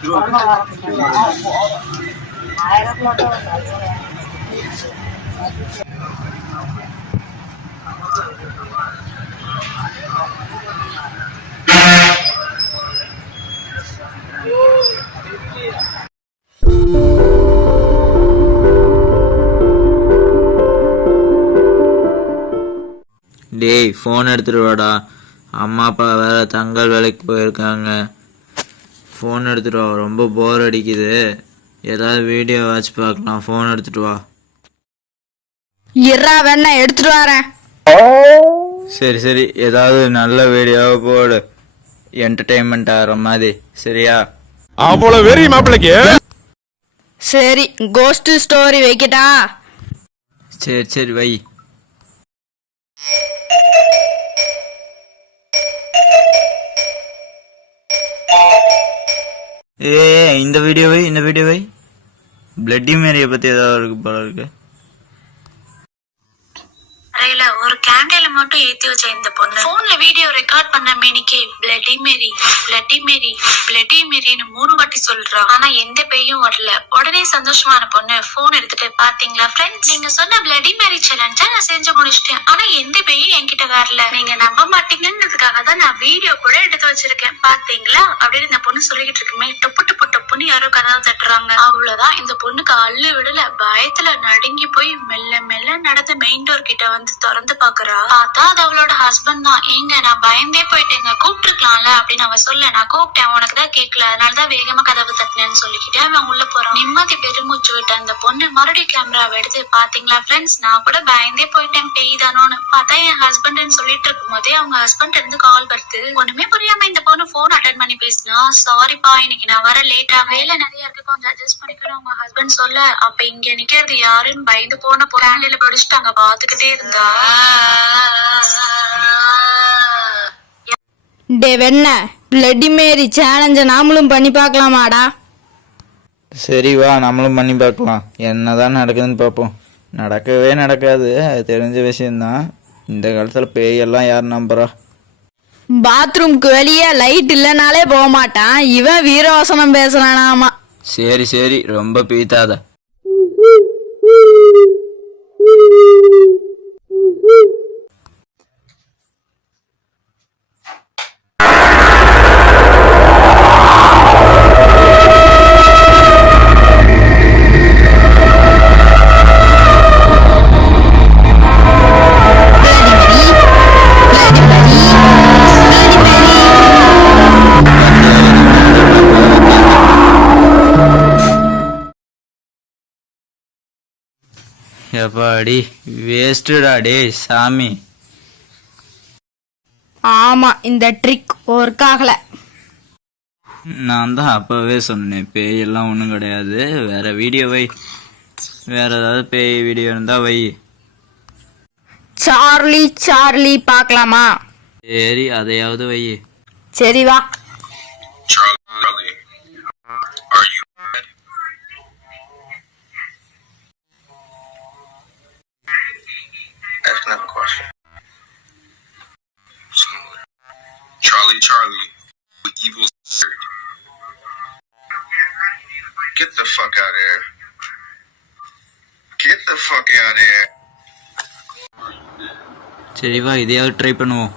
டேய் ஃபோன் எடுத்துட்டு வாடா. அம்மா அப்பா வேற தங்கல் வேலைக்கு போயிருக்காங்க. ஃபோன் எடுத்துட்டு வா, ரொம்ப போர் அடிக்குது. ஏதாவது வீடியோ வாட்ச் பார்க்கலாம். ஃபோன் எடுத்துட்டு வா. இறா வேணா எடுத்துட்டு வரேன். சரி சரி, ஏதாவது நல்ல வீடியோவை போடு, என்டர்டெயின்மெண்ட் ஆகிற மாதிரி. சரியா? அவ்வளோ வெறி மாப்பிளைக்கு. சரி, கோஸ்ட் ஸ்டோரி வைக்கட்டா? சரி சரி வை. ஏ இந்த வீடியோ வை. பிளட்டி மேரியை பற்றி ஏதாவது இருக்கு போல இருக்கு. ஒரு கேண்டில மட்டும் ஏத்தி வச்ச இந்த பொண்ணு போன்ல வீடியோ ரெக்கார்ட் பண்ண மேனிக்கே bloody Mary bloody Mary bloody மேரின்னு 3 வாட்டி சொல்றா. ஆனா எந்த பேயும் வரல. உடனே சந்தோஷமான பொண்ணு போன் எடுத்துட்டு, பாத்தீங்களா ஃப்ரெண்ட்ஸ், நீங்க சொன்ன பிளட்டி மேரி சேலஞ்ச நான் செஞ்சு முடிச்சிட்டேன். ஆனா எந்த பேயும் என்கிட்ட வரல. நீங்க நம்ப மாட்டீங்கன்றதுக்காக தான் நான் வீடியோ கூட எடுத்து வச்சிருக்கேன். பாத்தீங்களா அப்படின்னு இந்த பொண்ணு சொல்லிக்கிட்டு இருக்குமே, டொப்பு டொப்பு டொப்புன்னு யாரோ கதவை தட்டுறாங்க. அவ்வளவுதான், இந்த பொண்ணுக்கு அள்ளு விடல. பயத்துல நடுங்கி போய் மெல்ல மெல்ல நடந்து மெயின் டோர் கிட்ட வந்து திறந்து பாக்குறா. பார்த்தா அது அவளோட ஹஸ்பண்ட் தான். ஏங்க நான் பயந்தே போயிட்டேங்க, கூப்பிட்டுருக்கலாம்ல அப்படின்னு அவ சொல்ல. நான் கூப்பிட்டேன், உனக்குதான் கேட்கல, அதனாலதான் வேகமா கதவு தட்டினேன்னு சொல்லிக்கிட்டே அவன் உள்ள போறான். நிம்மதி பெருமூச்சு விட்ட அந்த பொண்ணு மறுபடியும் கேமராவை எடுத்து, பாத்தீங்களா ஃப்ரெண்ட்ஸ், நான் கூட பயந்தே போயிட்டேன் பேய் தானோன்னு. பார்த்தா என் ஹஸ்பண்ட்னு சொல்லிட்டு இருக்கும் போதே அவங்க ஹஸ்பண்ட் இருந்து கால் வருது. ஒண்ணுமே புரியாம இந்த பொண்ணு போன் அட்டன் பண்ணி பேசினா, சாரிப்பா இன்னைக்கு நான் வர லேட்டா, வேலை நிறைய இருக்கு, கொஞ்சம் அட்ஜஸ்ட் பண்ணிக்கணும் அவங்க ஹஸ்பண்ட் சொல்ல. அப்ப இங்க நிக்கிறது யாருன்னு பயந்து போன கேண்டில படிச்சுட்டாங்க பாத்துக்கிட்டே இருந்தா. டே வெண்ண, பிளட்டி மேரி சேலஞ்ச நாமளும் பண்ணி பார்க்கலாமாடா? சரி வா, நம்மளும் பண்ணி பார்க்கலாம். என்னதான் நடக்குதுன்னு பார்ப்போம். நடக்கவே நடக்காது, அது தெரிஞ்ச விஷயம்தான். இந்த காலத்தில் பேயெல்லாம் யார் நம்புறா? பாத்ரூம்க்கு வெளியே லைட் இல்லைனாலே போக மாட்டான் இவன். வீரவசனம் பேசுறானாமா. சரி சரி, ரொம்ப பீத்தாத. எப்பாடி வேஸ்டுடா டே சாமி. ஆமா, இந்த ட்ரிக் ஒர்க் ஆகல. நான் தான் அப்பவே சொன்னேன், பேயெல்லாம் ஒன்றும் கிடையாது. வேற வீடியோ வை, வேற ஏதாவது பேய் வீடியோ இருந்தா வை. சார்லி சார்லி பார்க்கலாமா? சரி, அதையாவது வை. சரி வா. Charlie, are you mad? That's not a question. Charlie, the evil spirit. Get the fuck out of here. Get the fuck out of here. சரி வா, இதையாவது ட்ரை பண்ணுவோம்.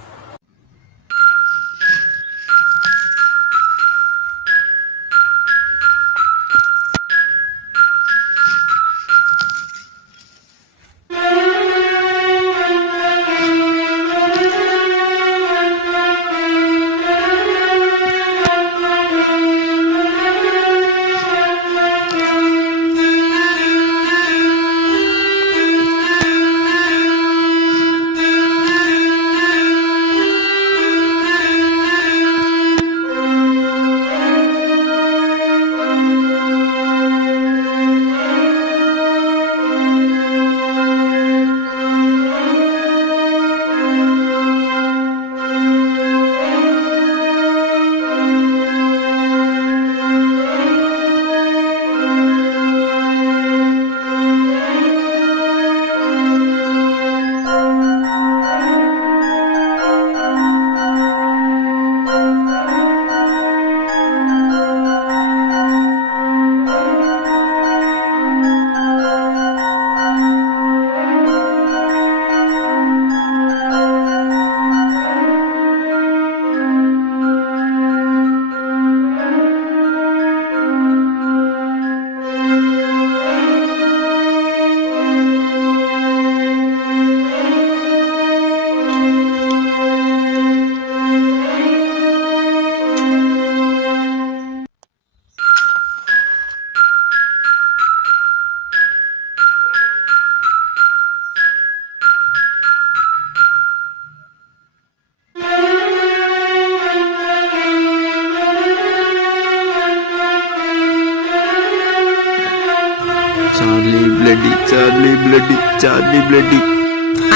Charlie bloody Charlie bloody Charlie bloody.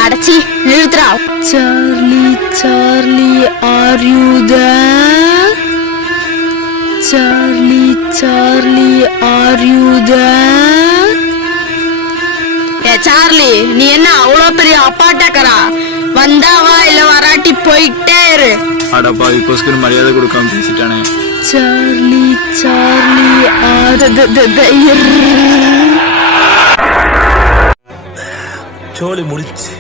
அடச்சி நிறுத்துறா. Charlie Charlie are you there? Charlie Charlie are you there? Charlie நீ என்ன அவ்வளோ பெரிய அப்பாட்டக்கரா? வந்தா வா, இல்ல வராட்டி போயிட்டே இரு. அடப்பா இப்போஸ்க்கு மரியாதை கொடுக்காம பேசிட்டானே. சார்லி சார்லி சோலி முடிச்சு.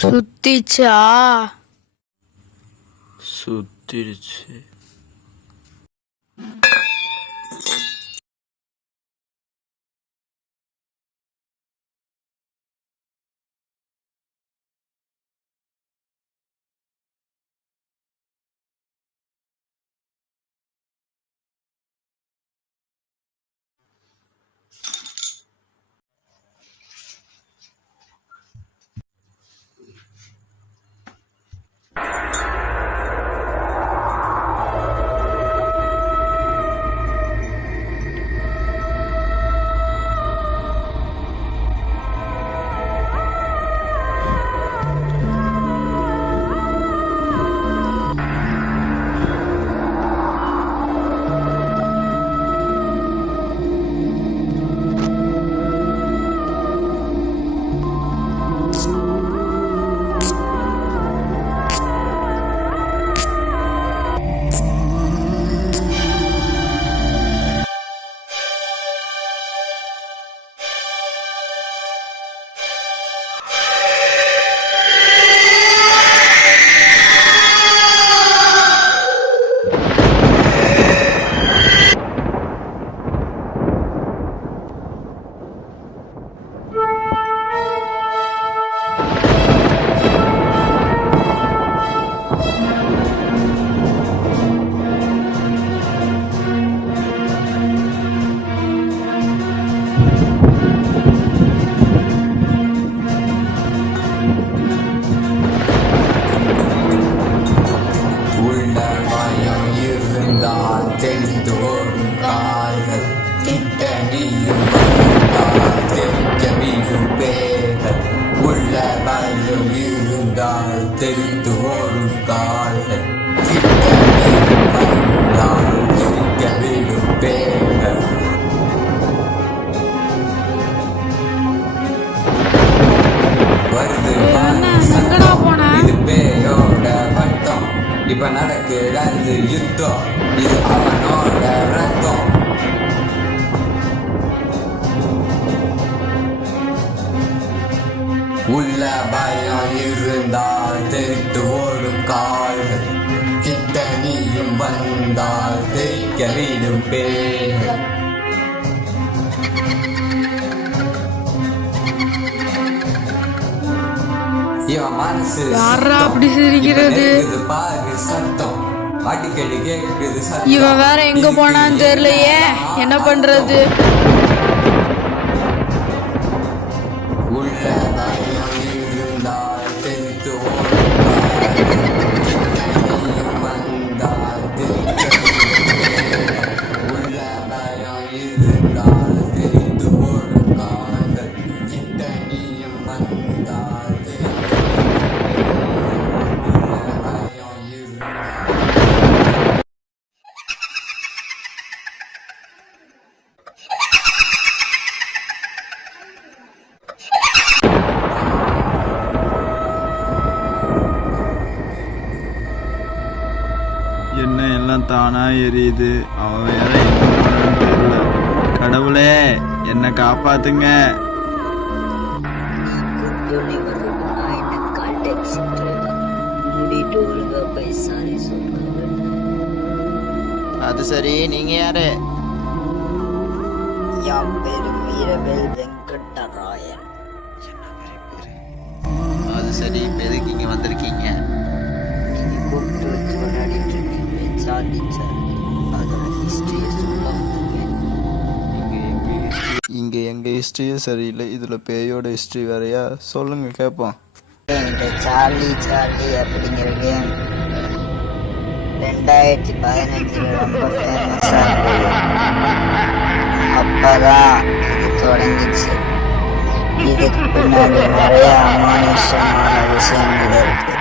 சுத்திச்சா? சுத்திருச்சு. தெரிந்து ஒரு கால் இது பேயோட வட்டம். இப்ப நடக்கிறது யுத்தம், இது அவனோட ரத்தம். உள்ள பயம் இருந்தால் தெரித்து ஓடும் கால், கிட்ட நீயும் வந்தால் தெரிக்க வீடும் பேர். இவன் மனசு அப்படி சிரிக்கிறது பாரு சத்தம், அடிக்கடி கேட்குது சத்தம். இவன் வேற எங்க போனான்னு தெரியலையே, என்ன பண்றது? உள்ள பயம் இருந்தால் தெரித்து வந்தால் உள்ள பயம் இருந்தால் தெரிந்து ஓடும் காதல், கிட்ட நீயும் வந்தால் என்ன எல்லாம் தானா எரியுது. அவன் வேற எங்க போனான்னு தெரியல. கடவுளே என்ன காப்பாத்துங்க. அது சரி, நீங்க யாரு? என் பேரு வீரவேல் வெங்கடராயன். அது சரி, இப்ப எதுக்கு இங்க வந்திருக்கீங்க? நீங்க கூப்பிட்டு வச்சு விளையாடிட்டு இருக்கீங்களே சார்லி சார்லி, அதோட ஹிஸ்டரியை சொல்ல வந்திருக்கேன். இங்க எங்க ஹிஸ்டரியே சரியில்லை, இதுல பேயோட ஹிஸ்டரி வேறையா? சொல்லுங்க கேட்போம். என்கிட்ட சார்லி சார்லி அப்படிங்கிற கேம் 2015 ரொம்ப ஃபேமஸா இருந்தது. அப்பதான் இது தொடங்கிச்சு. இதுக்கு பின்னாடி நிறைய அமானுஷமான விஷயங்கள் இருக்கு.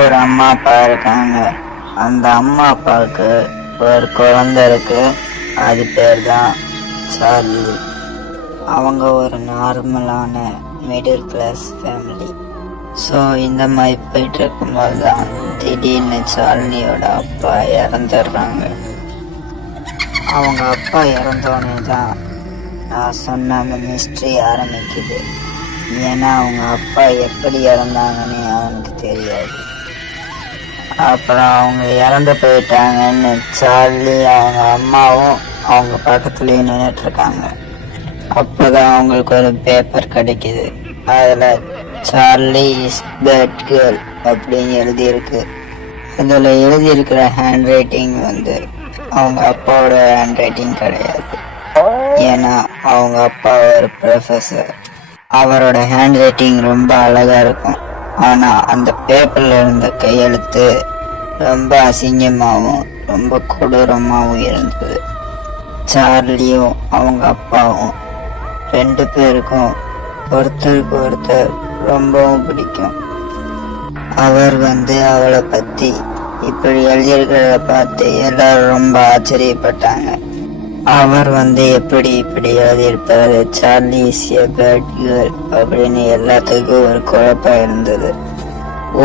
ஒரு அம்மா அப்பா இருக்காங்க. அந்த அம்மா அப்பாவுக்கு ஒரு குழந்தை இருக்கு. அது பேர் தான் சார்லி. அவங்க ஒரு நார்மலான மிடில் கிளாஸ் ஃபேமிலி. ஸோ இந்த மாதிரி போயிட்டு இருக்கும்போது தான் திடீர்னு சார்லியோட அப்பா இறந்துடுறாங்க. அவங்க அப்பா இறந்தோடனே தான் நான் சொன்ன அந்த மிஸ்ட்ரி ஆரம்பிக்குது. ஏன்னா அவங்க அப்பா எப்படி இறந்தாங்கன்னு அவனுக்கு தெரியாது. அப்புறம் அவங்க இறந்து போயிட்டாங்கன்னு சார்லி அவங்க அம்மாவும் அவங்க பக்கத்துலேயே நின்றுட்டு இருக்காங்க. அப்போதான் அவங்களுக்கு ஒரு பேப்பர் கிடைக்குது. அதில் சார்லி இஸ் பேட் கேர்ள் அப்படின்னு எழுதியிருக்கு. அதில் எழுதியிருக்கிற ஹேண்ட் ரைட்டிங் வந்து அவங்க அப்பாவோட ஹேண்ட் ரைட்டிங் கிடையாது. ஏன்னா அவங்க அப்பா ஒரு ப்ரொஃபஸர். அவரோட ஹேண்ட் ரைட்டிங் ரொம்ப அழகா இருக்கும். ஆனா அந்த பேப்பர்ல இருந்த கையெழுத்து ரொம்ப அசிங்கமாகவும் ரொம்ப கொடூரமாகவும் இருந்தது. சார்லியும் அவங்க அப்பாவும் 2 பேருக்கும் ஒருத்தருக்கு ஒருத்தர் ரொம்பவும் பிடிக்கும். அவர் வந்து அவளை பத்தி இப்படி எழுதியிருக்கிறத பார்த்து எல்லாரும் ரொம்ப ஆச்சரியப்பட்டாங்க. அவர் வந்து எப்படி இப்படி எழுதியிருப்பாரு, Charlie is a bad girl அப்படின்னு எல்லாத்துக்கும் ஒரு குழப்பம் இருந்தது.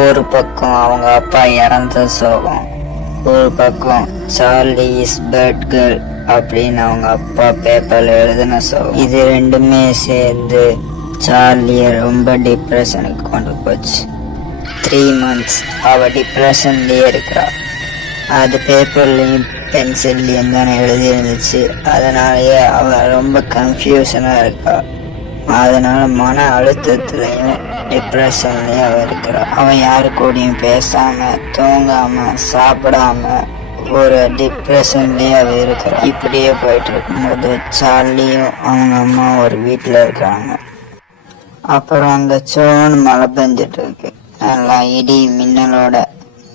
ஒரு பக்கம் அவங்க அப்பா இறந்த சோகம், ஒரு பக்கம் சார்லி இஸ் பேட் கேர்ள் அப்படின்னு அவங்க அப்பா பேப்பர்ல எழுதின சோகம். இது ரெண்டுமே சேர்ந்து சார்லிய ரொம்ப டிப்ரெஷனுக்கு கொண்டு போச்சு. 3 months அவ டிப்ரெஷன்லயே இருக்கிறா. அது பேப்பர்லயும் பென்சில்லையும் தானே எழுதி இருந்துச்சு. அதனாலயே அவ ரொம்ப கன்ஃபியூஷனா இருக்கா. அதனால மன அழுத்தத்திலையும் டிப்ரெஷன்லயும் அவ இருக்கிறா. அவன் யாரு கூடயும் பேசாம தூங்காம சாப்பிடாம ஒரு டிப்ரெஷன்லயே அவ இருக்கிறா. இப்படியே போயிட்டு இருக்கும்போது சார்லியும் அவங்க அம்மா ஒரு வீட்டுல இருக்காங்க. அப்புறம் அங்க சோன்னு மழை பெஞ்சிட்டு இருக்கு. நல்லா இடி மின்னலோட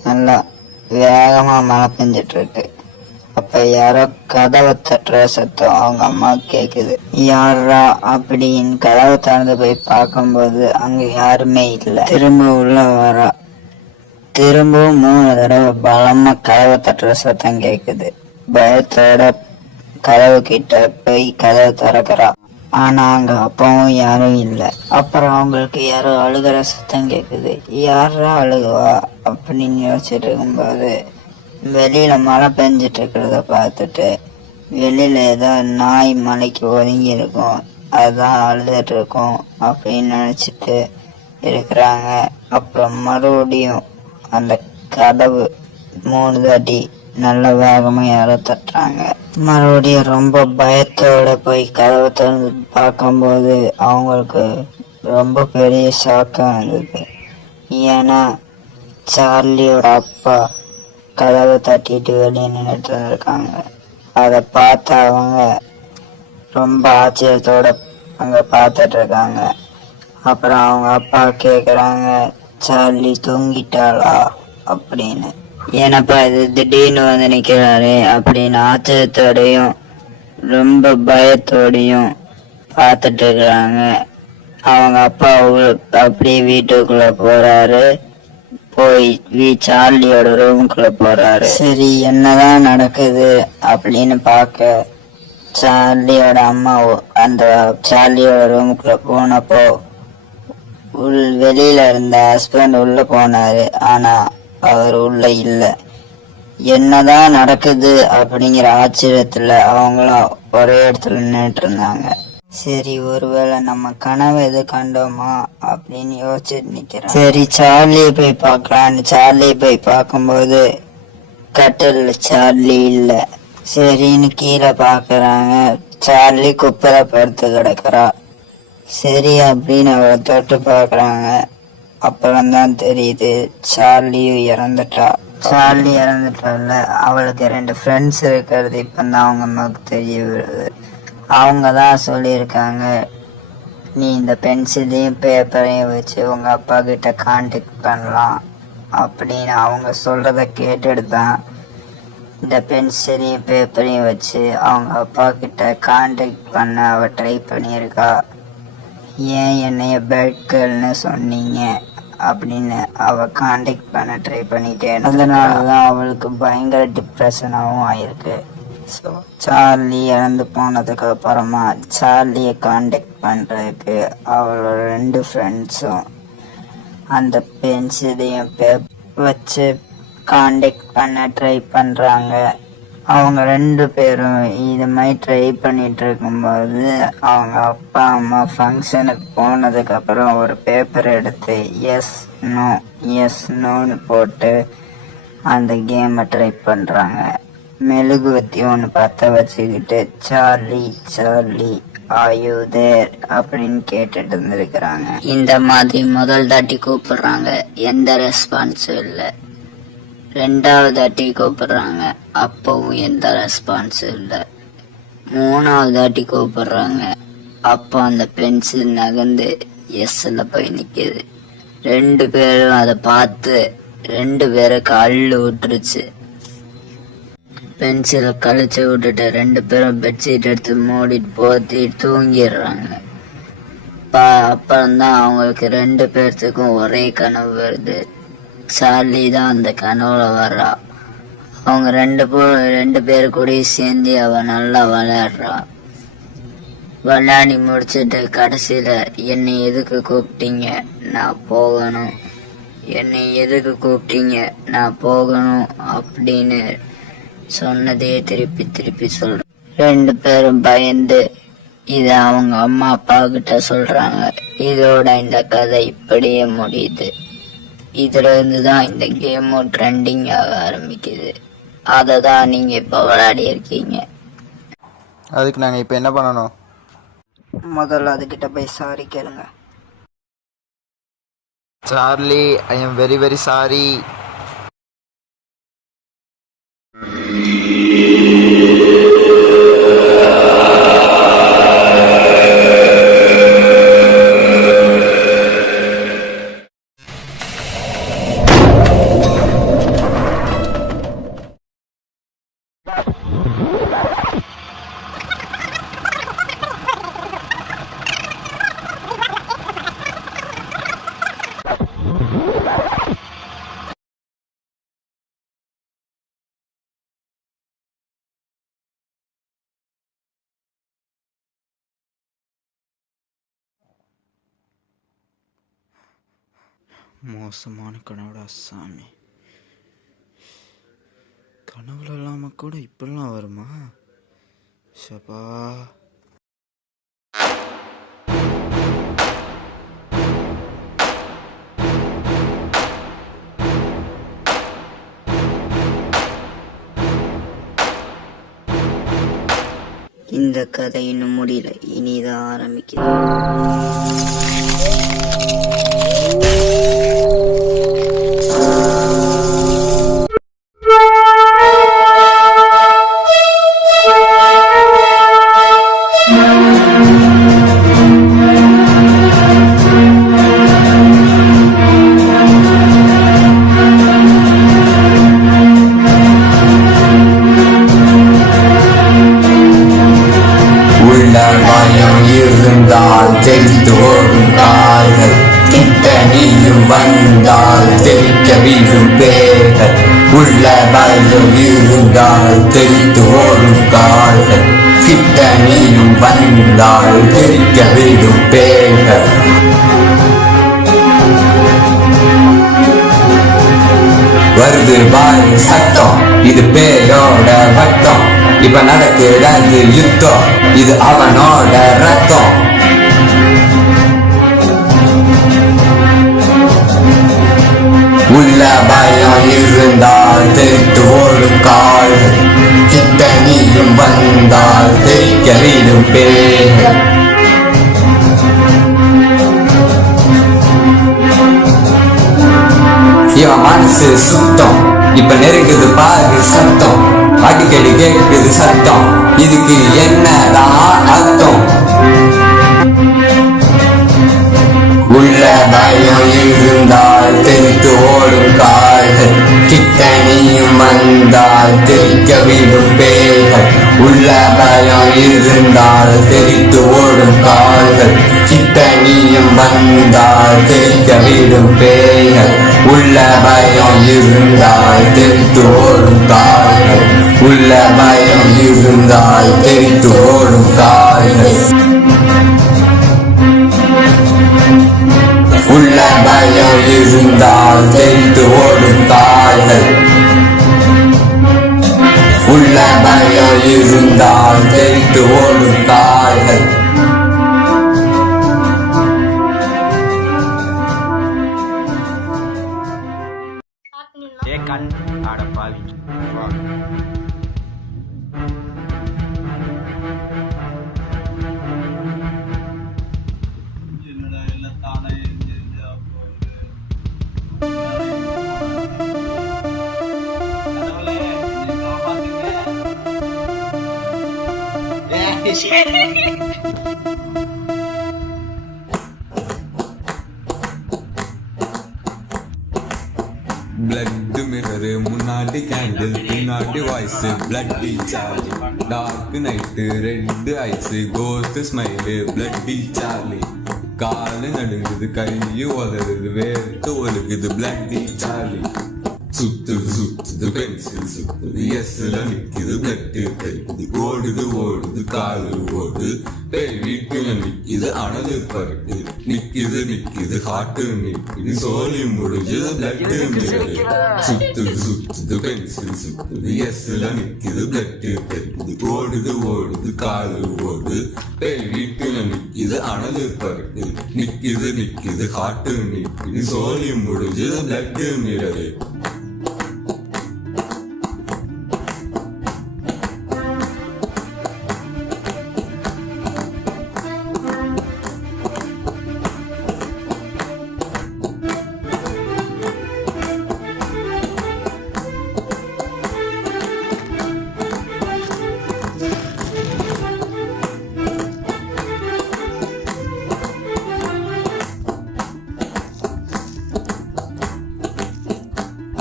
நல்லா வேகமா மழை பெஞ்சிட்டு இருக்கு. அப்ப யாரோ கதவை தட்டுற சத்தம் அவங்க அம்மாவுக்கு கேக்குது. யாரா அப்படின்னு கதவை திறந்து போய் பார்க்கும்போது அங்க யாருமே இல்லை. திரும்ப உள்ள வரா. திரும்பவும் 3 தடவை பலமா கதவை தட்டுற சத்தம் கேக்குது. பயத்தோட கதவு கிட்ட போய் கதவை திறக்கிறா. ஆனா அங்க அப்பவும் யாரும் இல்லை. அப்புறம் அவங்களுக்கு யாரோ அழுகிற சத்தம் கேக்குது. யாரா அழுகுவா அப்படின்னு யோசிச்சுட்டு இருக்கும்போது வெளியில மழை பெஞ்சிட்டு இருக்கிறத பார்த்துட்டு வெளியில ஏதோ நாய் மலைக்கு ஒதுங்கி இருக்கும், அதுதான் அழுதுட்டு இருக்கும் அப்படின்னு நினைச்சிட்டு இருக்கிறாங்க. அப்புறம் மறுபடியும் அந்த கதவு 3 தாட்டி நல்ல வேகமா யாரோ தட்டுறாங்க. மறுபடியும் ரொம்ப பயத்தோட போய் கதவை திறந்து பார்க்கும்போது அவங்களுக்கு ரொம்ப பெரிய ஷாக்கா இருந்தது. ஏன்னா சார்லியோட அப்பா கதவை தட்டிட்டு வெளியே நின்றுட்டு இருக்காங்க. அதை பார்த்து அவங்க ரொம்ப ஆச்சரியத்தோட அங்க பார்த்துட்டு இருக்காங்க. அப்புறம் அவங்க அப்பா கேக்குறாங்க, சார்லி தூங்கிட்டாளா அப்படின்னு. ஏன்னப்பா இது திடீர்னு வந்து நிக்கிறாரு அப்படின்னு ஆச்சரியத்தோடையும் ரொம்ப பயத்தோடையும் பார்த்துட்டு இருக்கிறாங்க. அவங்க அப்பா அப்படியே வீட்டுக்குள்ள போறாரு. போய் சார்லியோட ரூமுக்குள்ள போறாரு. சரி என்னதான் நடக்குது அப்படின்னு பார்க்க சார்லியோட அம்மா அந்த சார்லியோட ரூமுக்குள்ள போனப்போ வெளியில இருந்த ஹஸ்பண்ட் உள்ள போனாரு. ஆனா அவர் உள்ள இல்ல. என்னதான் நடக்குது அப்படிங்கிற ஆச்சரியத்துல அவங்களும் ஒரே இடத்துல நின்றுட்டு இருந்தாங்க. சரி ஒருவேளை நம்ம கனவு எது கண்டோமா அப்படின்னு யோசிச்சுட்டு நிக்கிறேன். சரி சார்லியை போய் பார்க்கலான்னு சார்லியை போய் பார்க்கும்போது கட்டில்ல சார்லி இல்ல. சரின்னு கீழே பாக்குறாங்க. சார்லி குப்பையில படுத்து கிடக்குறா. சரி அப்படின்னு அவளை தொட்டு பாக்குறாங்க. அப்புறம்தான் தெரியுது சார்லியும் இறந்துட்டா. சார்லி இறந்துட்டால அவளுக்கு 2 ஃப்ரெண்ட்ஸ் இருக்கிறது இப்பதான் அவங்க அம்மாவுக்கு தெரிய வருது. அவங்க தான் சொல்லியிருக்காங்க, நீ இந்த பென்சிலையும் பேப்பரையும் வச்சு உங்க அப்பா கிட்ட கான்டாக்ட் பண்ணலாம் அப்படின்னு அவங்க சொல்றத கேட்டுட்டு தான் இந்த பென்சிலையும் பேப்பரையும் வச்சு அவங்க அப்பா கிட்ட கான்டாக்ட் பண்ண அவ ட்ரை பண்ணியிருக்கா. ஏன் என்னைய பேட் கேர்ள்னு சொன்னீங்க அப்படின்னு அவ கான்டாக்ட் பண்ண ட்ரை பண்ணிட்டே, அதனாலதான் அவளுக்கு பயங்கர டிப்ரெஷனாகவும் ஆயிருக்கு. ஸோ சார்லி இறந்து போனதுக்கு அப்புறமா சார்லியை கான்டாக்ட் பண்ணுறதுக்கு அவளோட 2 ஃப்ரெண்ட்ஸும் அந்த பென்சிலையும் வச்சு கான்டாக்ட் பண்ண ட்ரை பண்ணுறாங்க. அவங்க 2 பேரும் இது மாதிரி ட்ரை பண்ணிட்டு இருக்கும்போது அவங்க அப்பா அம்மா ஃபங்க்ஷனுக்கு போனதுக்கு அப்புறம் ஒரு பேப்பர் எடுத்து எஸ் நோன்னு போட்டு அந்த கேமை ட்ரை பண்ணுறாங்க. மெழுகுவத்தி ஒன்று பற்ற வச்சுக்கிட்டு சார்லி ஆயு தேர் அப்படின்னு கேட்டுட்டு இருந்திருக்கிறாங்க. இந்த மாதிரி முதல் தாட்டி கூப்பிடுறாங்க, எந்த ரெஸ்பான்ஸும் இல்லை. 2வது தாட்டி கூப்பிடுறாங்க, அப்பவும் எந்த ரெஸ்பான்ஸும் இல்லை. 3வது தாட்டி கூப்பிடுறாங்க, அப்போ அந்த பென்சில் நகர்ந்து எஸ்ல போய் நிக்குது. 2 பேரும் அதை பார்த்து 2 பேருக்கு அள்ளு விட்டுருச்சு. பென்சிலை கழிச்சு விட்டுட்டு 2 பேரும் பெட்ஷீட் எடுத்து மூடிட்டு போத்தி தூங்கிடுறாங்க. அப்புறம்தான் அவங்களுக்கு 2 பேர்த்துக்கும் ஒரே கனவு வருது. சார்லி தான் அந்த கனவுல வர்றா. அவங்க 2 பேரு கூட சேர்ந்து அவ நல்லா விளையாடுறா. விளையாடி முடிச்சுட்டு கடைசியில என்னை எதுக்கு கூப்பிட்டீங்க, நான் போகணும், என்னை எதுக்கு கூப்பிட்டீங்க, நான் போகணும் அப்படின்னு சொன்னதே திருப்பி சொல்றேன். 2 பேரும் பயந்து இத அவங்க அம்மா அப்பா கிட்ட சொல்றாங்க. இதோட இந்த கதை இப்படியே முடியுது. இதுல இருந்துதான் இந்த கேமும் ட்ரெண்டிங் ஆக ஆரம்பிக்குது. அதை தான் நீங்க இப்ப விளையாடி இருக்கீங்க. அதுக்கு நாங்க இப்ப என்ன பண்ணணும்? முதல்ல அதுகிட்ட போய் சாரி கேளுங்க. Charlie, I am very very sorry. மோசமான கனவுடா சாமி. கனவுல இல்லாம கூட இப்படிலாம் வருமா? ஷபா. இந்த கதை இன்னும் முடியல, இனிதான் ஆரம்பிக்குது. இருந்தால் தெரிந்து ஓடும் கால்கள், கிட்ட நீயும் வந்தால் தெரிக்க வீடும் பேர்கள். உள்ள பயம் இருந்தால் தெரிந்து ஓடும் கால்கள், கிட்ட நீயும் வந்தால் தெரிக்க வீடும் பேர்கள். வருது பாரு சட்டம், இது பேரோட வட்டம். இப்ப நடக்கிறது யுத்தம், இது அவனோட ரத்தம். உள்ள பயம் இருந்தால் தெரித்து ஓடும் கால், கிட்ட நீயும் வந்தால் தெரிக்க வீடும் பேர்கள். இவன் மனசு சுத்தம், இப்ப நெருங்குது பாரு சத்தம். அடிக்கடி கேட்குது சத்தம், இதுக்கு என்னதான் அர்த்தம்? உள்ள பயம் இருந்தால் தெரித்து ஓடும் கால்கள், கிட்ட நீயும் வந்தால் தெரிக்க விடும் பேய்கள் உள்ள பயம் இருந்தால் தெரித்து ஓடும் கால்கள் கிட்ட நீயும் வந்தால் தெரிக்க விடும் பேய்கள் உள்ள பயம் இருந்தால் தெரித்து ஓடும் கால்கள் உள்ள பயம் இருந்தால் தெரித்து ஓடும் கால்கள் உள்ள பயம் இருந்தால் தெரித்து ஓடும் கால்கள் உள்ள பயம் இருந்தால் தெரித்து ஓடும் கால்கள் கண் ஆட பாவி பிளட் மிரரு முன்னாடி கேண்டில் பின்னாடி voice bloody Charlie dark night red eyes ghost smile bloody Charlie காலு நடுங்குது கையு உதறுது வேர்த்து ஒழுகுது பிளட்டி சார்லி சுத்துது சுத்துது பென்சில் சுத்துது எஸ்ல நிக்குது பிளட்டு தெரிக்குது ஓடுது ஓடுது காலு ஓடு பேய் வீட்டுல நிக்குது அனது பருக்கு நிக்குது நிக்குது ஹாட்டு நிக்குது சோலி முடிஞ்சது பிளட்டு மிரரு சுத்துது சுத்துது பென்சில் சுத்துது எஸ்ல நிக்குது பிளட்டு தெரிக்குது ஓடுது ஓடுது காலு ஓடு பேய் வீட்டுல நிக்குது அனது பருக்கு நிக்குது நிக்குது ஹாட்டு நிக்குது சோலி முடிஞ்சது பிளட்டு மிரரு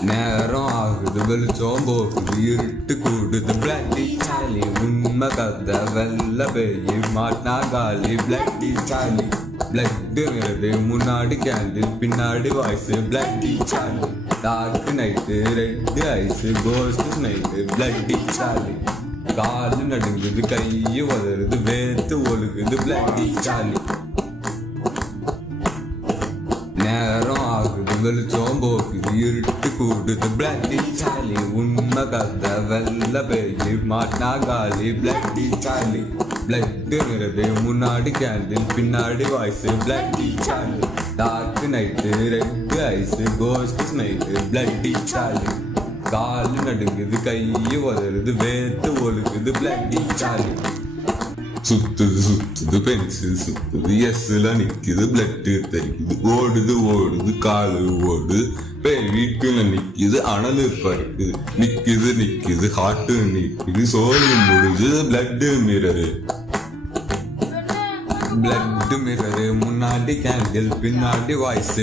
நேரம் ஆகுது வெளிச்சம் போகுது இருட்டு கூடுது பிளட்டி சாலி உண்மை கதை வெள்ள பேயி மாட்டினா காலி பிளட்டி சாலி பிளட்டுங்கிறது முன்னாடி கேண்டில் பின்னாடி voice bloody Sally dark night red eyes ghost night bloody Sally காலு நடுங்குது கையு உதறுது வேர்த்து ஒழுகுது பிளட்டி சாலி நேரம் ஆகுது வெளிச்சம் போகுது இருட்டு கூடுது பிளட்டி சாலி உண்மை கதை வெள்ள பேயி மாட்டினா காலி பிளட்டி சாலி பிளட்டுங்கிறது முன்னாடி கேண்டில் பின்னாடி voice bloody Sally dark night red eyes ghost night bloody Sally காலு நடுங்குது கையு உதறுது வேர்த்து ஒழுகுது பிளட்டி சாலி சுத்துது சுத்துது பென்சில் சுத்துது எஸ்ல நிக்குது பிளட்டு தெரிக்குது ஓடுது ஓடுது காலு ஓடு பேய் வீட்டுல நிக்குது அனலு பறக்குது நிக்குது நிக்குது ஹாட்டு நிக்குது சோலி முடிஞ்சது பிளட் மிரரு பிளட் மிரரு முன்னாடி கேண்டில் பின்னாடி வாய்ஸ்